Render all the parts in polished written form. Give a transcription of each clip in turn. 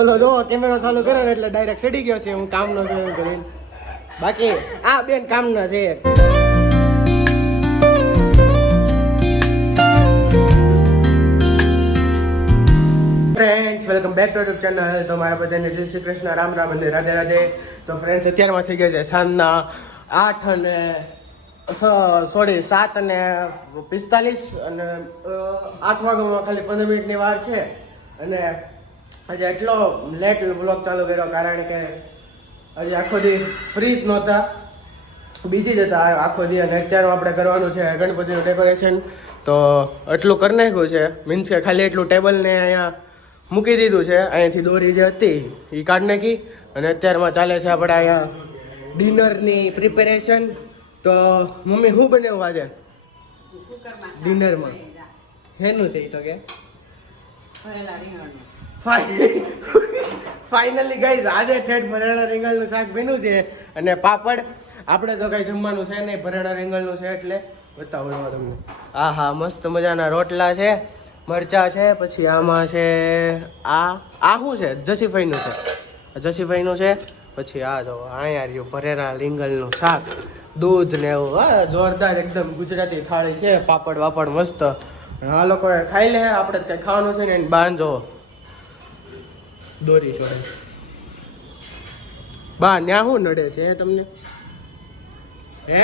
ઓલો જો કેમેરો ચાલુ કર્યો ને એટલે ડાયરેક્ટ ચડી ગયો છે હું કામનો છે એમ કરીને. બાકી આ બેન કામના છે. Friends welcome back to YouTube channel. તો મારા બધાને જય શ્રી કૃષ્ણ, રામ રામ અને રાધે રાધે. તો ફ્રેન્ડ્સ અત્યારમાં થઈ ગયા છે સાંજના 8 અને 7 અને 45 અને 8 વાગ્યામાં ખાલી 15 મિનિટની વાર છે. અને આજે એટલો લેટ વ્લોગ ચાલુ કર્યો કારણ કે આજે આખો દી ફ્રી જ નહોતા, બીજી જ હતા આખો દી. અને અત્યારે આપણે કરવાનું છે ગણપતિનું ડેકોરેશન. તો એટલું કરી નાખ્યું છે, મીન્સ કે ખાલી એટલું ટેબલને અહીંયા મૂકી દીધું છે. અહીંયાથી દોરી જે હતી એ કાઢી નાખી અને અત્યારમાં ચાલે છે આપણે અહીંયા ડિનરની પ્રિપેરેશન. તો મમ્મી શું બનાવ્યું આજે ડિનરમાં? શેનું છે એ તો કે ફાઇનલી ગાઈઝ આજે ઠેઠ ભરેણા રીંગણનું શાક બન્યું છે અને પાપડ. આપણે તો કઈ જમવાનું છે નહીં, ભરેણા રીંગણનું છે એટલે બતાવું તમને. હા હા, મસ્ત મજાના રોટલા છે, મરચા છે, પછી આમાં છે આ શું છે જસીફાઈનું છે, જસીફાઈનું છે. પછી આ જો અહીંયા રહ્યું ભરેલા રીંગણનું શાક, દૂધ ને એવું. હા, જોરદાર એકદમ ગુજરાતી થાળી છે, પાપડ વાપડ મસ્ત. આ લોકો ખાઈ લે, આપણે કઈ ખાવાનું છે ને એને બાંધો દોરી છોડે. બા ન્યા શું નડે છે તમને? હે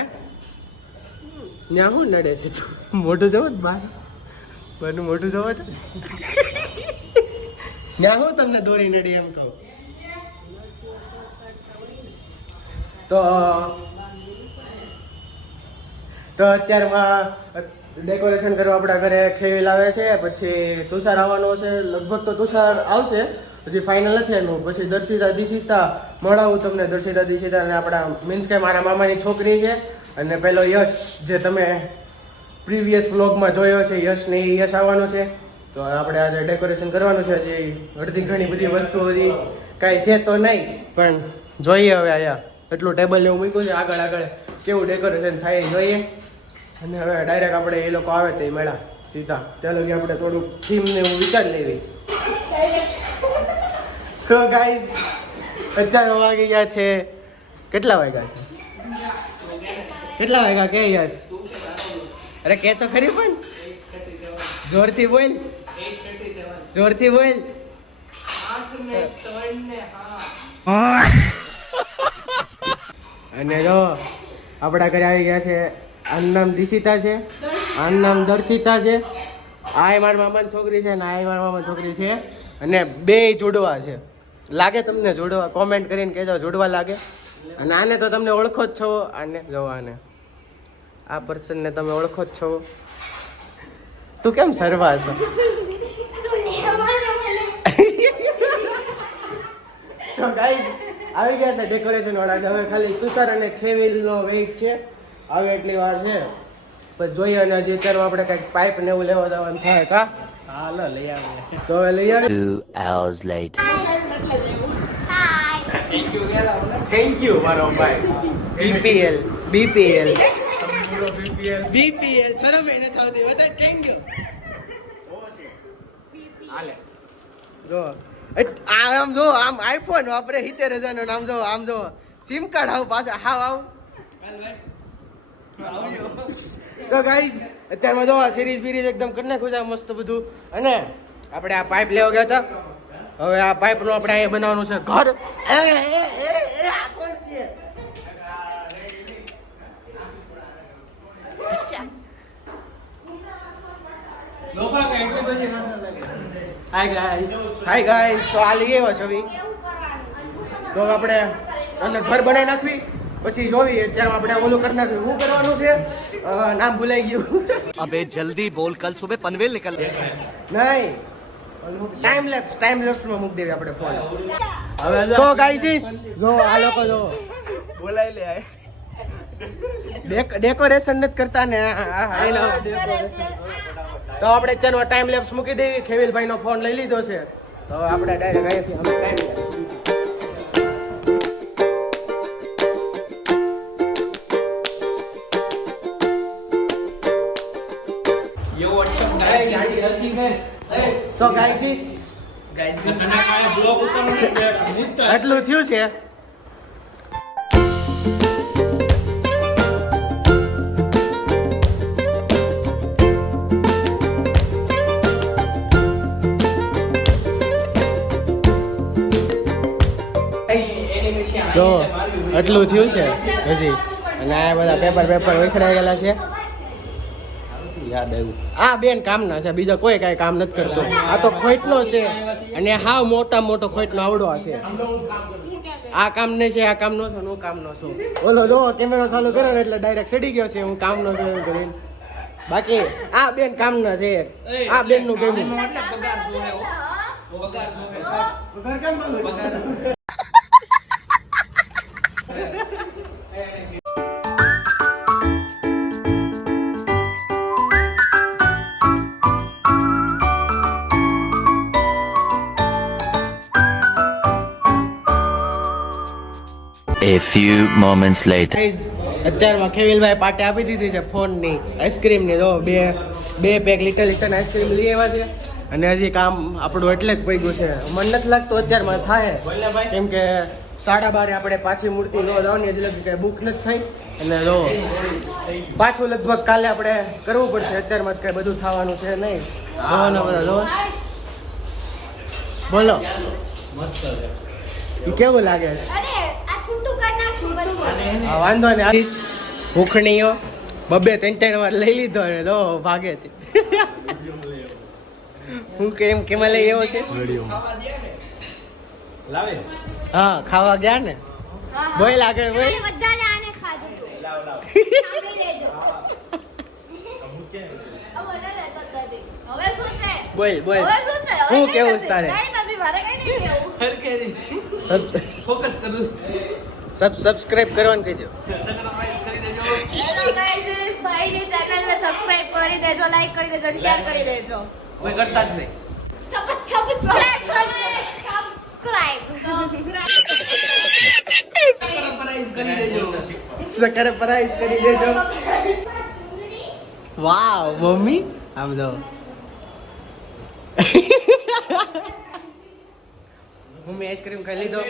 ન્યા શું નડે છે? મોઢું જવો જ બાર, બારનું મોઢું જવો તો ન્યા શું તમને દોરી નડી એમ કહું તો અત્યારમાં ડેકોરેશન કરવા આપણા ઘરે ખેલ આવે છે. પછી તુષાર આવવાનો છે, લગભગ તો તુષાર આવશે, હજી ફાઇનલ નથી એનું. પછી દર્શિતા દિશિતા મળાવું તમને. દર્શિતા દિશિતા અને આપણા મીન્સ કે મારા મામાની છોકરી છે. અને પેલો યશ જે તમે પ્રીવિયસ વ્લોગમાં જોયો છે, યશ ને યશ આવવાનો છે. તો આપણે આજે ડેકોરેશન કરવાનું છે. હજી અડધી ઘણી બધી વસ્તુ હજી કાંઈ છે તો નહીં, પણ જોઈએ હવે. અહીંયા એટલું ટેબલ એવું મૂક્યું છે, આગળ આગળ કેવું ડેકોરેશન થાય એ જોઈએ. અને હવે ડાયરેક્ટ આપણે એ લોકો આવે તે મેળા સીધા ત્યાં લગી આપણે થોડુંક થીમ ને એવું વિચારી લેવી. સો ગાઈઝ અત્યારે વાગી ગયા છે, કેટલા વાગ્યા છે? કેટલા વાગ્યા કે યાર? અરે કે તો ખરી પણ જોરથી બોલ, જોરથી બોલ. અને જો આપણા ઘરે આવી ગયા છે. આનું નામ દિશિતા છે, આનું નામ દર્શિતા છે. આ મારા મામાની છોકરી છે ને આ મારા મામાની છોકરી છે. અને બે જોડવા છે. લાગે તમને જોડવા? કોમેન્ટ કરીને કહેજો જોડવા લાગે. અને આને તો તમને ઓળખો જ છો. આને જો, આને આ પર્સનને તમે ઓળખો જ છો. તું કેમ સરવા છો? તો ગાઈઝ આવી ગયા છે ડેકોરેશન વાળા. હવે ખાલી તુષાર અને ખેવિલનો વેઇટ છે. આવે એટલી વાર છે, પછી જોઈએ. અને હજી અત્યારે આપણે કંઈક પાઇપ ને એવું લેવા જવાનું થાય. કા હાલો લઈ આવે તો હવે લઈ આવે. 2 hours later. થેન્ક યુ મારો ભાઈ. બીપીએલ બીપીએલ બીપીએલ શરમ એને થતી બધા. Thank you. હાલે જો આમ જો, આમ આઈફોન વાપરે 70,000 નો. આમ જો, આમ જો સિમ કાર્ડ આવું પાછા હાવ આવું. તો ગાઈઝ અત્યારમાં જો સિરીઝ બીરીઝ એકદમ કરી નાખ્યું છે મસ્ત બધું. અને આપણે આ પાઇપ લેવા ગયા હતા. હવે આ પાઇપનું આપણે અહીંયા બનાવવાનું છે ઘર. હાય ગાઈઝ તો આ લઈ આવ્યો છવી. તો આપણે અને ઘર બનાવી નાખવી, પછી જોવી. અત્યારે આપણે ઓલું કરી નાખ્યું. શું કરવાનું છે નામ ભૂલાઈ ગયું. अबे जल्दी बोल, कल सुबह पनवेल निकल નહીં, ટાઈમ લેપ્સમાં મૂકી દેવી આપણે ફોન. હવે સો ગાઈઝ જો આ લોકો જો બોલાઈ લે. ડેકોરેશન નથી કરતા ને. તો આપણે અત્યારનો ટાઈમ લેપ્સ મૂકી દેવી. ખેવિલભાઈ નો ફોન લઈ લીધો છે. તો આપણે ડાયરેક્ટ અહીંયાથી ટાઈમ લેપ્સ. So guys, આટલું થયું છે. તો આટલું થયું છે હજી, અને આ બધા પેપર વિખરાઈ ગયેલા છે. યાદ આવ્યું, આ બેન કામના છે, બીજા કોઈ કાંઈ કામ નથી કરતું. આ તો ખોટનો છે, અને હાવ મોટો ખોટનો આવડો હશે. આ કામ નહીં છે, આ કામનો છે, હું કામનો છું. બોલો જો કેમેરો ચાલુ કર્યો ને એટલે ડાયરેક્ટ ચડી ગયો છે હું કામનો છું એમ કરીને. બાકી આ બેન કામના છે, આ બેન નું ગમ્યું. પગાર કેમ માંગો છો? A few moments later. અત્યારમાં ખેવીલભાઈ પાર્ટી આપી દીધી છે ફોનની, આઈસ્ક્રીમની. જો બે પેક લીટર આઈસ્ક્રીમ લઈ આવ્યા છે, અને હજી કામ આપણું એટલે જ પડી ગયું છે. મને નથી લાગતું અત્યારમાં થાય, કેમ કે 12:30 આપણે પાછી મૂર્તિ લો જવાની, હજી લગી કઈ બુક નથી થઈ. અને જો પાછું લગભગ કાલે આપણે કરવું પડશે. અત્યારમાં કઈ બધું થવાનું છે નહીં. બોલો કેવું લાગે છે? વાંધો ને ભૂખણીઓ 2-3 વાર લઈ લીધો ને તો ભાગે છે. હું કેમાં લઈ આવ્યો છે? હા, ખાવા ગયા ને. બોલ આગળ બોલ. બોલ હું કેવું છે તારે? ફોકસ કરું. સબસ્ક્રાઇબ કરવાનું કહેજો. ભાઈની ચેનલને સબસ્ક્રાઇબ કરી દેજો, લાઈક કરી દેજો, શેર કરી દેજો. કોઈ કરતા જ નહીં. સબસ્ક્રાઇબ સરપ્રાઈઝ કરી દેજો. વાવ મમ્મી, આમ જાઓ. મમ્મી આઈસ્ક્રીમ ખાઈ લીધો,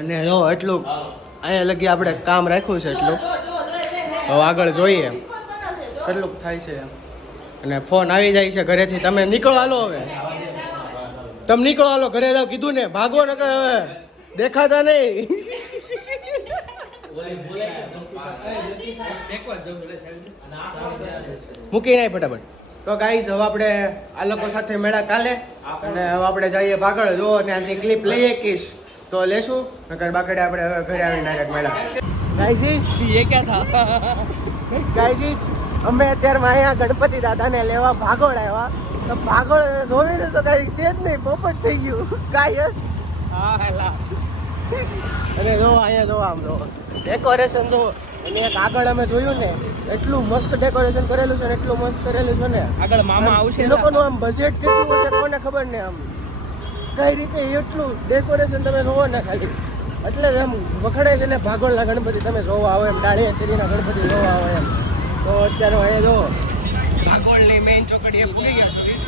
અને જો એટલું અહીંયા લગી આપણે કામ રાખ્યું છે એટલું. હવે આગળ જોઈએ કેટલું થાય છે. અને ફોન આવી જાય છે ઘરેથી, તમે નીકળો હાલો. હવે તમે નીકળો હાલો, ઘરે જાવ કીધું ને, ભાગો નકર હવે દેખાતા નહીં. મૂકી નહીં ફટાફટ. તો ગાઈઝ હવે આપણે આ લોકો સાથે મેળા કાલે, અને હવે આપણે જઈએ પાગળ. જો ત્યાંથી ક્લિપ લઈએ કીશ તો લેશું, નકર બાકડે આપણે હવે ઘરે આવીને ડાયરેક્ટ મેળા. ગાઈઝ ये क्या था? ગાઈઝ અમે અત્યારમાં અહીંયા ગણપતિ દાદાને લેવા ભાગોળ આવ્યા. તો ભાગોળ જોઈને તો કઈ છે જ નહીં, પોપટ થઈ ગયું. કાયસ અને જો અહીંયા જો આમ જો ડેકોરેશન જો. અને એક આગળ અમે જોયું ને, એટલું મસ્ત ડેકોરેશન કરેલું છે ને, એટલું મસ્ત કરેલું છે ને. આગળ મામા આવશે. એ લોકોનું આમ બજેટ કેટલું હશે કોને ખબર ને. આમ કઈ રીતે એટલું ડેકોરેશન તમે જોવો ને ખાલી, એટલે જ આમ વખણાય છે ને ભાગોળના ગણપતિ તમે જોવા આવો એમ, ડાળીયા શેરીના ગણપતિ જોવા આવો એમ. તો અત્યારે અહીંયા જો ભાગોળની મેઇન ચોકડી એ પૂરી ગયા સુધી.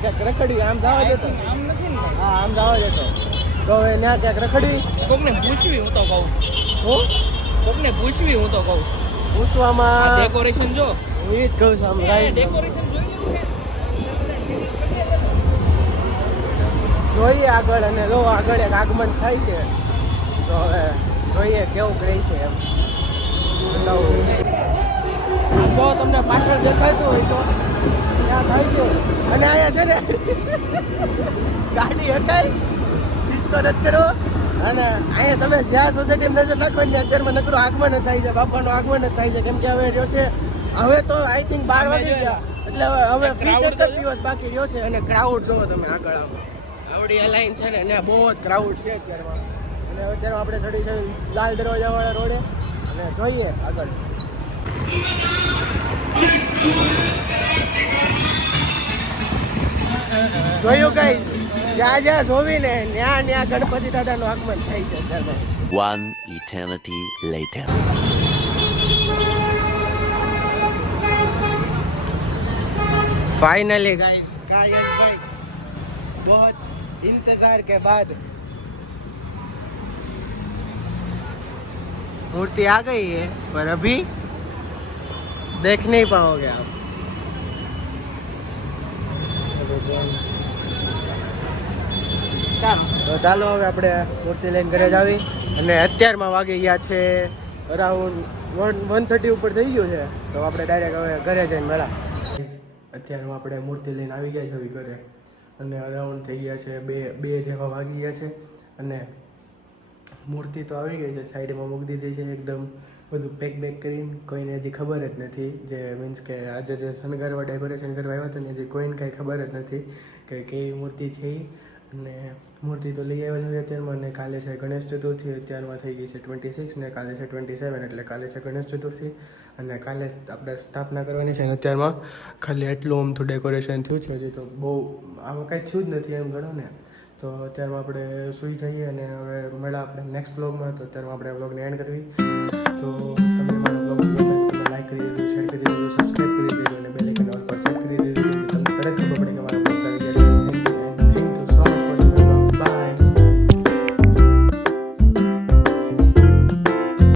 ક્યાંક રખડી આમ જવા દેતો, આમ નથી ને. હા, આમ જવા દેતો. તો હવે ત્યાં ક્યાંક રખડી કોકને પૂછવી હું તો કહું. હું કોકને પૂછવી હું તો કહું. પૂછવામાં ડેકોરેશન જો. હું એ જ કહું છું. આમ ડેકોરેશન જોઈએ આગળ, અને જો આગળ એક આગમન થાય છે. તો હવે જોઈએ કેવું રહે છે એમ. તો તમને પાછળ દેખાતું હોય તો ત્યાં થાય છે. અને અહીંયા છે ને ગાડી હકાય, ડિસ્કો નથી કરો. અને અહીંયા તમે જ્યાં સોસાયટીમાં નજર નાખો ને અત્યારમાં નકરું આગમન જ થાય છે, બાપાનું આગમન જ થાય છે. કેમ કે હવે રહ્યો છે, હવે તો આઈ થિંક 12 વાગી ગયા, એટલે હવે ફ્રી એક જ દિવસ બાકી રહ્યો છે. અને ક્રાઉડ જોવો તમે આગળ આવો, આવડી આ લાઈન છે ને, અને બહુ જ ક્રાઉડ છે અત્યારમાં. અને અત્યારે આપણે ચડી છે લાલ દરવાજાવાળા રોડે, અને જોઈએ આગળ. જોયું કઈ જ્યાં જોવીને ત્યાં ગણપતિ દાદાનું આગમન થાય છે અત્યારમાં. One eternity later. Finally guys Yash भाई बहुत इंतजार के बाद मूर्ति आ गई है पर अभी देख नहीं पाओगे आप તો ચાલો હવે આપણે મૂર્તિ લઈને ઘરે જ આવી અને અત્યારમાં વાગી ગયા છે અરાઉન્ડ 1:30 ઉપર થઈ ગયું છે તો આપણે ડાયરેક્ટ હવે ઘરે જઈને મળા અત્યારમાં આપણે મૂર્તિ લઈને આવી ગયા છે ઘરે અને અરાઉન્ડ થઈ ગયા છે બે જેવા વાગી ગયા છે અને મૂર્તિ તો આવી ગઈ છે સાઈડમાં મૂકી દીધી છે એકદમ બધું પેક કરીને કોઈને હજી ખબર જ નથી જે મીન્સ કે આજે જે શણગારવા ડેકોરેશન કરવા આવ્યા હતા ને હજી કોઈને કાંઈ ખબર જ નથી કે કેવી મૂર્તિ છે અને મૂર્તિ તો લઈ આવ્યા છે અત્યારમાં અને કાલે છે ગણેશ ચતુર્થી અત્યારમાં થઈ ગઈ છે 26 ને કાલે છે 27 એટલે કાલે છે ગણેશ ચતુર્થી અને કાલે આપણે સ્થાપના કરવાની છે અને અત્યારમાં ખાલી એટલું આમથું ડેકોરેશન થયું છે હજી તો બહુ આમાં કાંઈ થયું જ નથી એમ ગણો ને તો અત્યારમાં આપણે સૂઈ જઈએ અને હવે મળ્યા આપણે નેક્સ્ટ બ્લોગમાં તો અત્યારમાં આપણે બ્લોગને એન્ડ કરવી તો